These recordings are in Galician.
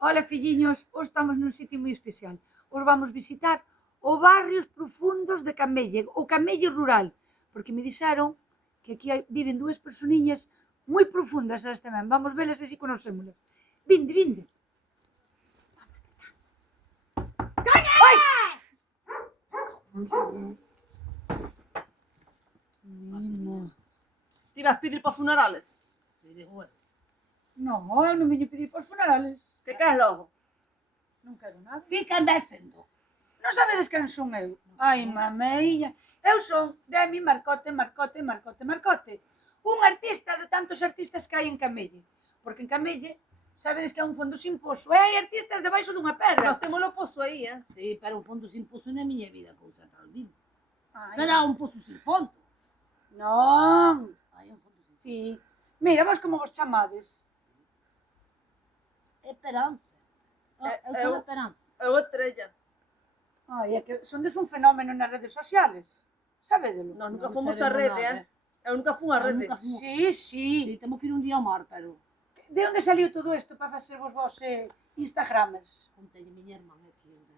Ola, filliños, hoxe estamos nun sitio moi especial. Os vamos visitar os barrios profundos de Camelle, o Camelle rural, porque me dixeron que aquí viven dúas personiñas moi profundas elas tamén. Vamos velas e si conocémolas. Vinde, vinde. Ai! Mima. Ti vas pedir para funerales? Sí, digo, Non, eu non viño pedir para os funerales. Que queres logo? Non quero nada. ti quen ves sendo? Non sabedes quen son eu? Ai, mameiña. Eu son Demi Marcote, Marcote, Marcote, Marcote. Un artista de tantos artistas que hai en Camelle. Porque en Camelle, sabedes que é un fondo sin pozo. E hai artistas debaixo dunha pedra. Nós temos o pozo aí, Sí, pero un fondo sin pozo na miña vida, cousa tal vivo. Ai, Será un pozo sin fondo. non. Hai un fondo sin fondo. Sí. Mira, vos como vos chamades. Esperanza. Eu Eu- son Esperanza. Eu estrella. Ai, é que sondes un fenómeno nas redes sociales. Sabedelo? Nós nunca Non fomos a sabemos rede, nada, Eu nunca fui a Eu rede. nunca fui. Sí, sí. Sí, temos que ir un día ao mar, pero De onde saliu todo isto para facer vos Instagramers? contelle miña irmán aquí onde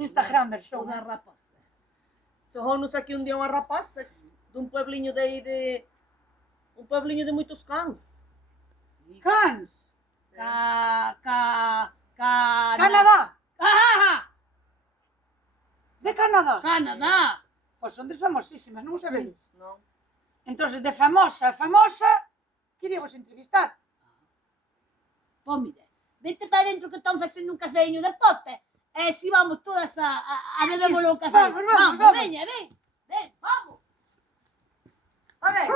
Instagramers o son. da rapaza. Chojounos aquí un día unha rapaza dun puebliño de aí de... Un puebliño de moitos cans. Sí. Cans. Canadá. Canadá. De Canadá. Canadá. Pois son famosísimas, non o sabedes? Non. Entonces, de famosa a famosa, queríamos entrevistar. Pois mire, vete para dentro que están facendo un cafeíño de pote. E si vamos todas a bebémolo o café. Vamos, vamos, vamos. Veña, ven, vamos. A ver,